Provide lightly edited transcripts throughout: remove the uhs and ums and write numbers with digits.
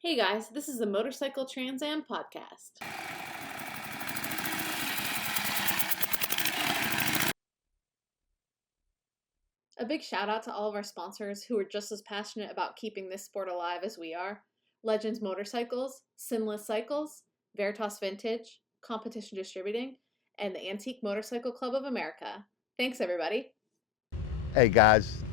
Hey guys, this is the Motorcycle TransAm Podcast. A big shout out to all of our sponsors who are just as passionate about keeping this sport alive as we are. Legends Motorcycles, Sinless Cycles, Veritas Vintage, Competition Distributing, and the Antique Motorcycle Club of America. Thanks everybody. Hey guys,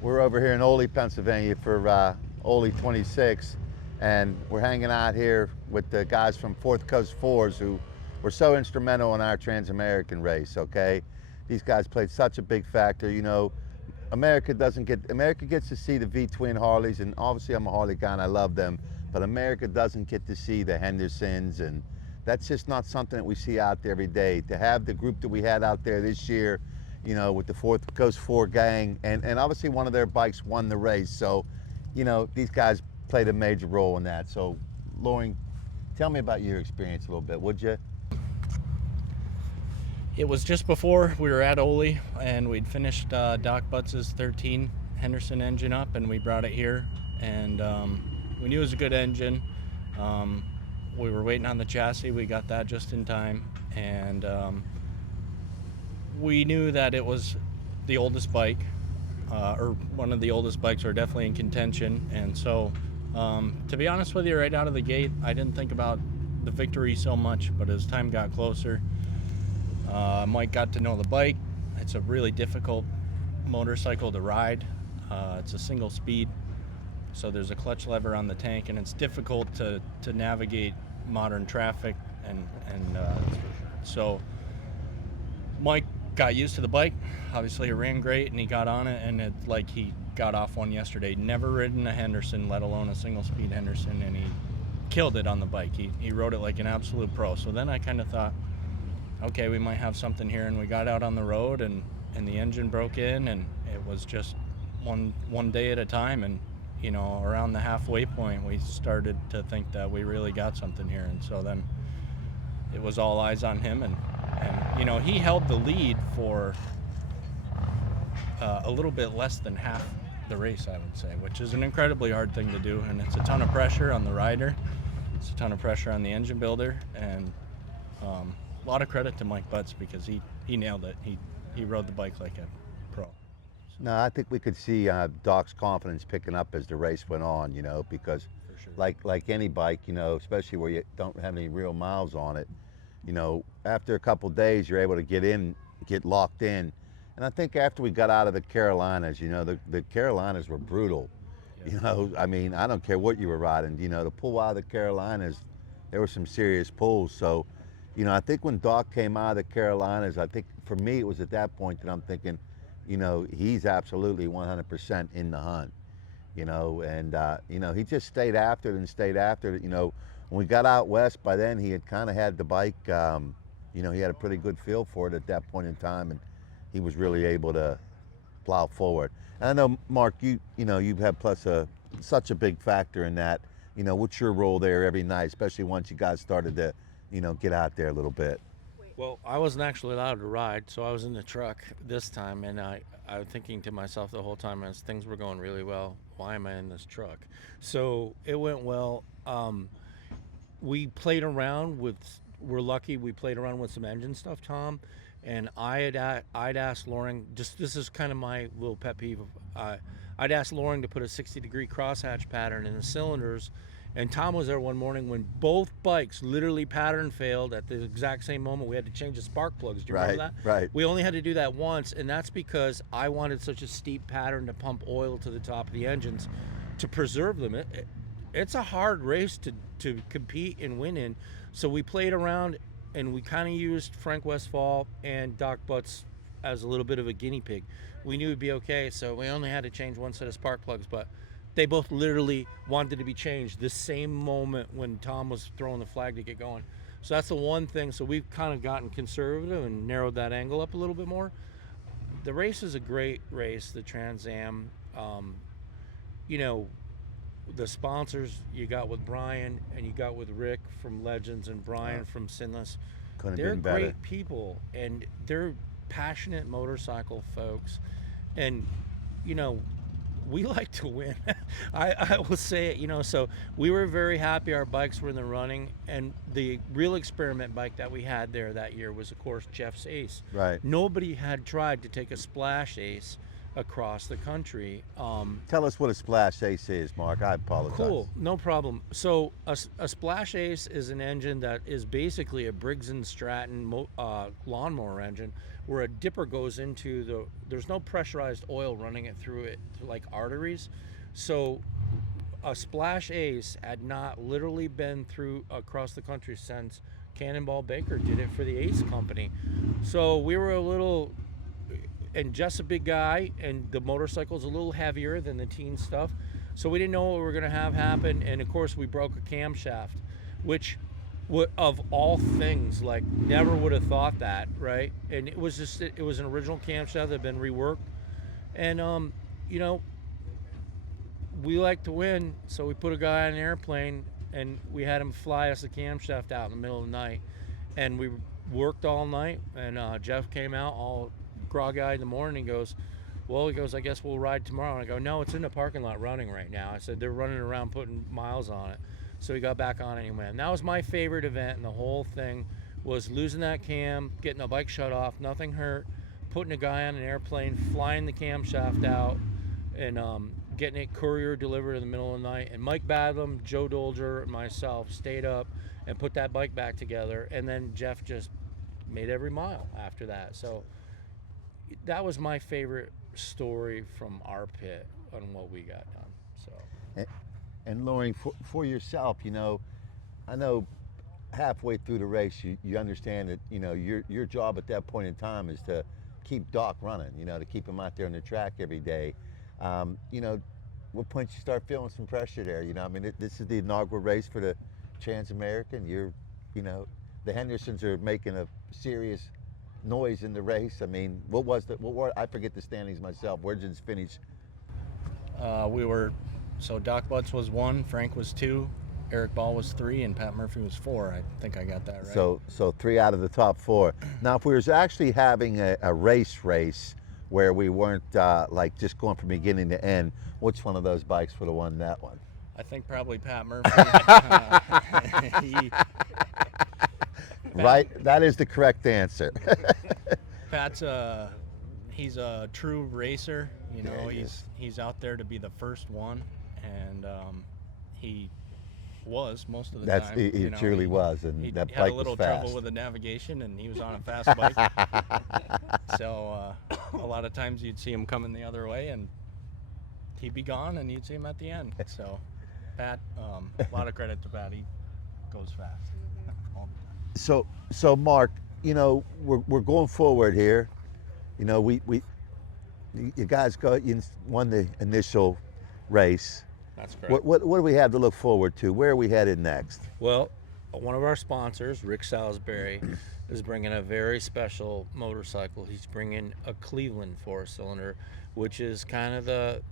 we're over here in Ole, Pennsylvania for Ole 26, and we're hanging out here with the guys from Fourth Coast Fours who were so instrumental in our TransAmerican race. Okay, these guys played such a big factor. You know, America gets to see the V twin Harleys, and obviously I'm a Harley guy and I love them, but America doesn't get to see the Hendersons, and that's just not something that we see out there every day. To have the group that we had out there this year, you know, with the Fourth Coast Four gang, and obviously one of their bikes won the race. So, you know, these guys played a major role in that. So, Lauren, tell me about your experience a little bit, would you? It was just before we were at Ole, and we'd finished Doc Butts's 13 Henderson engine up, and we brought it here, and we knew it was a good engine. We were waiting on the chassis. We got that just in time, and we knew that it was the oldest bike, or one of the oldest bikes, or definitely in contention. And so, to be honest with you, right out of the gate, I didn't think about the victory so much, but as time got closer, Mike got to know the bike. It's a really difficult motorcycle to ride. It's a single speed, so there's a clutch lever on the tank, and it's difficult to navigate modern traffic. And so Mike got used to the bike. Obviously, it ran great, and he got on it, and it's like he got off one yesterday. Never ridden a Henderson, let alone a single speed Henderson, and he killed it on the bike. He rode it like an absolute pro. So then I kind of thought, okay, we might have something here, and we got out on the road, and the engine broke in, and it was just one day at a time. And you know, around the halfway point, we started to think that we really got something here. And so then it was all eyes on him, and you know, he held the lead for a little bit less than half the race, I would say, which is an incredibly hard thing to do, and it's a ton of pressure on the rider, it's a ton of pressure on the engine builder, and a lot of credit to Mike Butts, because he nailed it. He rode the bike like a pro. No, I think we could see Doc's confidence picking up as the race went on, you know, because For sure. like any bike, you know, especially where you don't have any real miles on it, you know, after a couple days, you're able to get locked in. And I think after we got out of the Carolinas, you know, the Carolinas were brutal. Yeah. You know, I mean, I don't care what you were riding, you know, to pull out of the Carolinas, there were some serious pulls. So, you know, I think when Doc came out of the Carolinas, I think for me, it was at that point that I'm thinking, you know, he's absolutely 100% in the hunt, you know, and, you know, he just stayed after it and stayed after it. You know, when we got out west, by then he had kind of had the bike, you know, he had a pretty good feel for it at that point in time, and he was really able to plow forward. And I know, Mark, you know, you've had such a big factor in that. You know, what's your role there every night, especially once you guys started to, you know, get out there a little bit? Well, I wasn't actually allowed to ride, so I was in the truck this time, and I was thinking to myself the whole time as things were going really well, why am I in this truck? So it went well. We played around with, we're lucky we played around with some engine stuff, Tom, and I'd asked Lauren, just this is kind of my little pet peeve, I'd asked Lauren to put a 60-degree crosshatch pattern in the cylinders. And Tom was there one morning when both bikes literally pattern failed at the exact same moment. We had to change the spark plugs. Do you remember that? Right. We only had to do that once, and that's because I wanted such a steep pattern to pump oil to the top of the engines to preserve them. It's a hard race to compete and win in. So we played around, and we kind of used Frank Westphal and Doc Butts as a little bit of a guinea pig. We knew it'd be okay, so we only had to change one set of spark plugs, but they both literally wanted to be changed the same moment when Tom was throwing the flag to get going. So that's the one thing. So we've kind of gotten conservative and narrowed that angle up a little bit more. The race is a great race, the Trans Am. You know, the sponsors you got with Brian and you got with Rick from Legends and Brian from Sinless. Couldn't They're have been better. great people, and they're passionate motorcycle folks. And, you know, we like to win. I will say it, so we were very happy our bikes were in the running, and the real experiment bike that we had there that year was, of course, Jeff's Ace. Right. Nobody had tried to take a Splash Ace across the country. Tell us what a Splash Ace is, Mark. I apologize. Cool, no problem. So a Splash Ace is an engine that is basically a Briggs & Stratton lawnmower engine, where a dipper goes into there's no pressurized oil running it through like arteries. So a Splash Ace had not literally been through across the country since Cannonball Baker did it for the Ace Company. So we were a little, and Jeff's a big guy, and the motorcycle's a little heavier than the teen stuff. So we didn't know what we were gonna have happen, and of course we broke a camshaft, which of all things, like, never would have thought that, right? And it was an original camshaft that had been reworked, and we like to win, so we put a guy on an airplane and we had him fly us the camshaft out in the middle of the night, and we worked all night, and Jeff came out all groggy in the morning and goes, I guess we'll ride tomorrow. And I go, no, it's in the parking lot running right now. I said, they're running around putting miles on it. So he got back on it and went. And that was my favorite event, and the whole thing was losing that cam, getting the bike shut off, nothing hurt, putting a guy on an airplane, flying the camshaft out, and getting it courier delivered in the middle of the night. And Mike Badlam, Joe Dolger, and myself stayed up and put that bike back together. And then Jeff just made every mile after that. So that was my favorite story from our pit on what we got done. So. And Lauren, for yourself, I know halfway through the race, you understand that, your job at that point in time is to keep Doc running, to keep him out there on the track every day. What point you start feeling some pressure there? This is the inaugural race for the TransAmerican. The Hendersons are making a serious noise in the race. I forget the standings myself. Where did it finish? So Doc Butts was 1, Frank was 2, Eric Ball was 3, and Pat Murphy was 4. I think I got that right. So 3 out of the top 4. Now, if we was actually having a race where we weren't like just going from beginning to end, which one of those bikes would have won that one? I think probably Pat Murphy. Right, that is the correct answer. Pat's he's a true racer. He's out there to be the first one, and he was most of the time. He truly was, and that bike was fast. He had a little trouble with the navigation, and he was on a fast bike. So a lot of times you'd see him coming the other way, and he'd be gone, and you'd see him at the end. So Pat, a lot of credit to Pat. He goes fast all the time. So Mark, we're going forward here. You guys won the initial race. That's correct. What do we have to look forward to? Where are we headed next? Well, one of our sponsors, Rick Salisbury, is bringing a very special motorcycle. He's bringing a Cleveland 4-cylinder, which is kind of the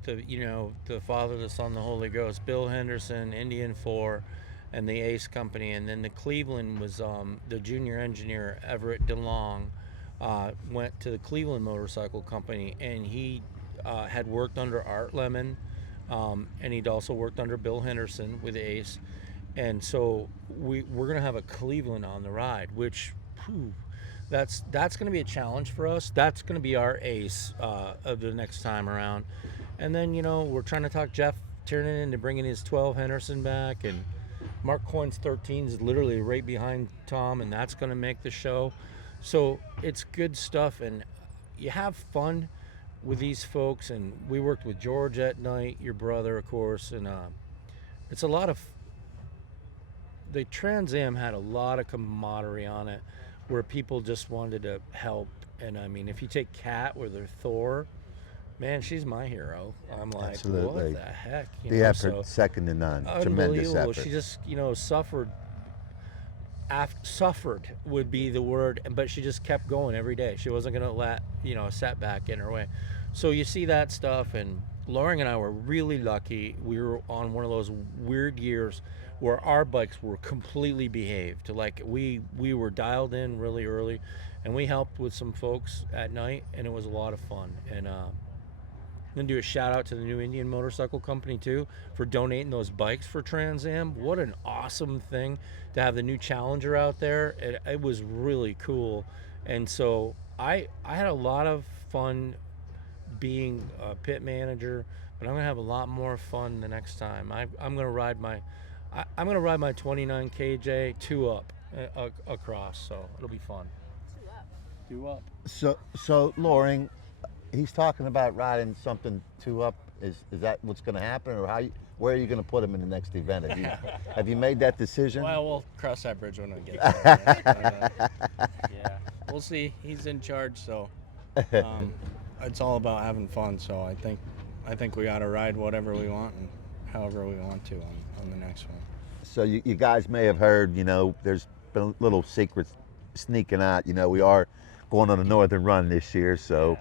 Father, the Son, the Holy Ghost. Bill Henderson, Indian 4, and the Ace Company. And then the Cleveland was the junior engineer, Everett DeLong, went to the Cleveland Motorcycle Company, and he had worked under Art Lemon, and he'd also worked under Bill Henderson with Ace. And so we're going to have a Cleveland on the ride, which that's going to be a challenge for us. That's going to be our Ace of the next time around. And then, we're trying to talk Jeff Tiernan into bringing his 12 Henderson back, and Mark Coyne's 13 is literally right behind Tom, and that's going to make the show. So it's good stuff, and you have fun with these folks. And we worked with George at night, your brother, of course, and it's a lot of. The Trans Am had a lot of camaraderie on it, where people just wanted to help. And if you take Kat with her Thor, man, she's my hero. I'm like, absolutely. What the heck? The effort, second to none. Tremendous effort. She just, suffered. Suffered would be the word, but she just kept going every day. She wasn't going to let a setback in her way. So you see that stuff, and Lauren and I were really lucky. We were on one of those weird years where our bikes were completely behaved. Like we were dialed in really early, and we helped with some folks at night, and it was a lot of fun. And Then do a shout out to the New Indian Motorcycle Company too for donating those bikes for Trans Am. What an awesome thing to have the new Challenger out there. It was really cool, and so I had a lot of fun being a pit manager, but I'm gonna have a lot more fun the next time. I'm gonna ride my 29 kj 2-up across, so it'll be fun. 2-up. So Loring, he's talking about riding something 2-up. Is that what's going to happen, or where are you going to put him in the next event? Have you made that decision? Well, we'll cross that bridge when we get there. Yeah, we'll see. He's in charge, so it's all about having fun. So I think we got to ride whatever we want and however we want to on the next one. So you guys may have heard, there's been little secrets sneaking out. We are going on a northern run this year, so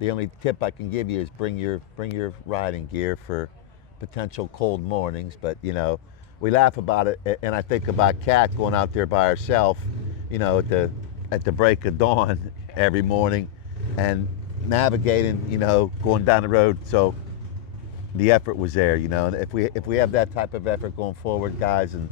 the only tip I can give you is bring your riding gear for potential cold mornings. But we laugh about it, and I think about Kat going out there by herself, at the break of dawn every morning, and navigating, going down the road. So the effort was there, and if we have that type of effort going forward, guys, and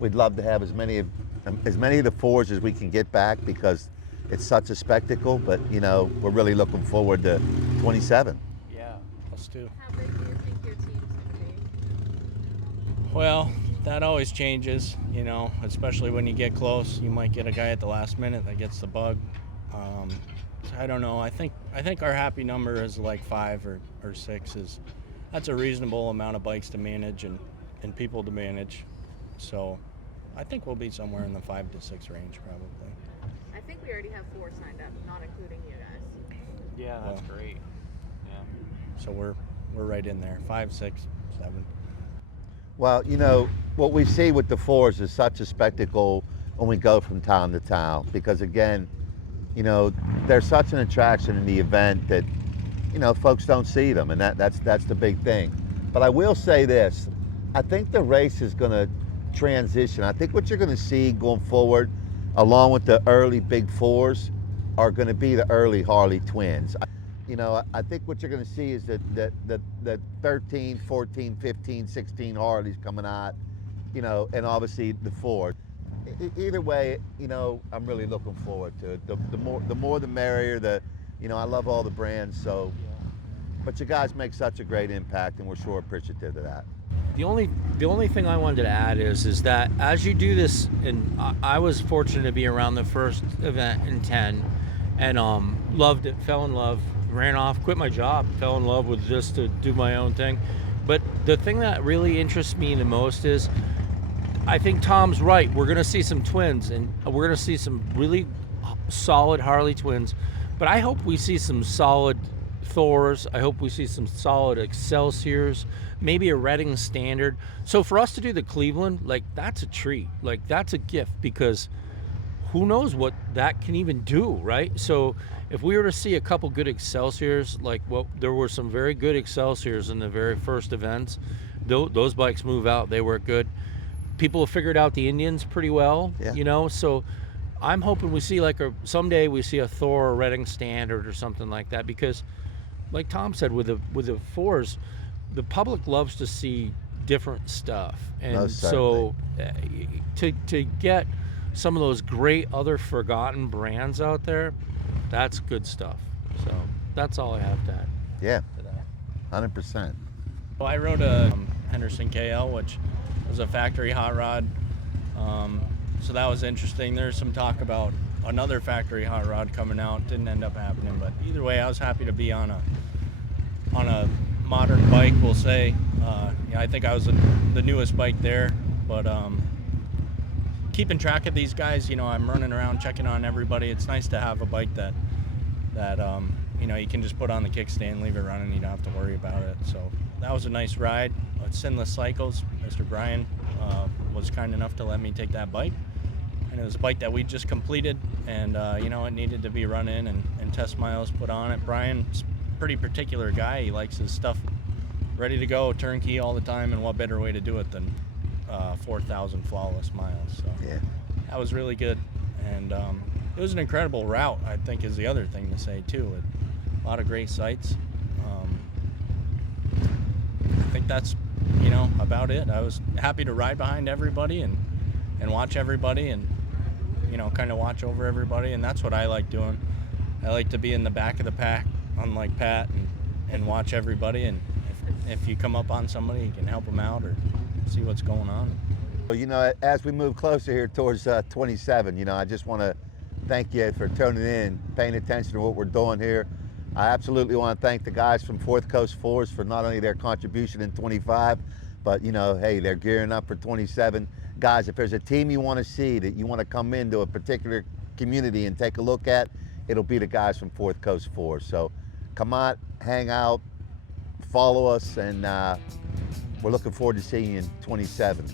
we'd love to have as many of the fours as we can get back, because it's such a spectacle. But we're really looking forward to 27. Yeah, us too. How big do you think your team's going to be? Well, that always changes, especially when you get close. You might get a guy at the last minute that gets the bug. I don't know. I think our happy number is like 5 or 6. That's a reasonable amount of bikes to manage and people to manage. So I think we'll be somewhere in the 5 to 6 range probably. I think we already have 4 signed up, not including you guys. Yeah, that's great. Yeah. So we're right in there, 5, 6, 7. Well, what we see with the fours is such a spectacle when we go from town to town, because again, there's such an attraction in the event that, folks don't see them, and that's the big thing. But I will say this, I think the race is going to transition. I think what you're going to see going forward, along with the early big fours, are going to be the early Harley twins. I think what you're going to see is that 13, 14, 15, 16 Harleys coming out, and obviously the Ford. Either way, I'm really looking forward to it. The more the merrier. I love all the brands. So, but you guys make such a great impact, and we're sure appreciative of that. The only thing I wanted to add is that as you do this, and I was fortunate to be around the first event in 10, and loved it, fell in love, ran off, quit my job, fell in love with just to do my own thing. But the thing that really interests me the most is, I think Tom's right. We're going to see some twins, and we're going to see some really solid Harley twins. But I hope we see some solid Thors. I hope we see some solid Excelsiors, maybe a Redding Standard. So for us to do the Cleveland, that's a treat. That's a gift, because who knows what that can even do, right? So if we were to see a couple good Excelsiors, there were some very good Excelsiors in the very first events. Those bikes move out. They work good. People have figured out the Indians pretty well, so I'm hoping we see someday we see a Thor or Redding Standard or something like that, because like Tom said, with the fours, the public loves to see different stuff. And so to get some of those great other forgotten brands out there, that's good stuff. So that's all I have to add. Yeah, 100%. Well, I rode a Henderson KL, which was a factory hot rod. So that was interesting. There's some talk about another factory hot rod coming out. Didn't end up happening, but either way, I was happy to be on a modern bike, we'll say. I think I was the newest bike there, but keeping track of these guys, I'm running around checking on everybody. It's nice to have a bike that you can just put on the kickstand, leave it running, you don't have to worry about it. So that was a nice ride. Sinless Cycles, Mr. Brian was kind enough to let me take that bike, and it was a bike that we just completed, and it needed to be run in and test miles put on it. Brian's a pretty particular guy. He likes his stuff ready to go, turnkey all the time, and what better way to do it than 4,000 flawless miles. So yeah, that was really good, and it was an incredible route, I think, is the other thing to say too. a lot of great sights. I think that's, about it. I was happy to ride behind everybody and watch everybody and, kind of watch over everybody. And that's what I like doing. I like to be in the back of the pack, unlike Pat, and watch everybody. And if you come up on somebody, you can help them out or see what's going on. Well, as we move closer here towards 27, I just want to thank you for tuning in, paying attention to what we're doing here. I absolutely want to thank the guys from Fourth Coast Fours for not only their contribution in 25, but, hey, they're gearing up for 27. Guys, if there's a team you want to see that you want to come into a particular community and take a look at, it'll be the guys from Fourth Coast Fours. So come on, hang out, follow us, and we're looking forward to seeing you in 27.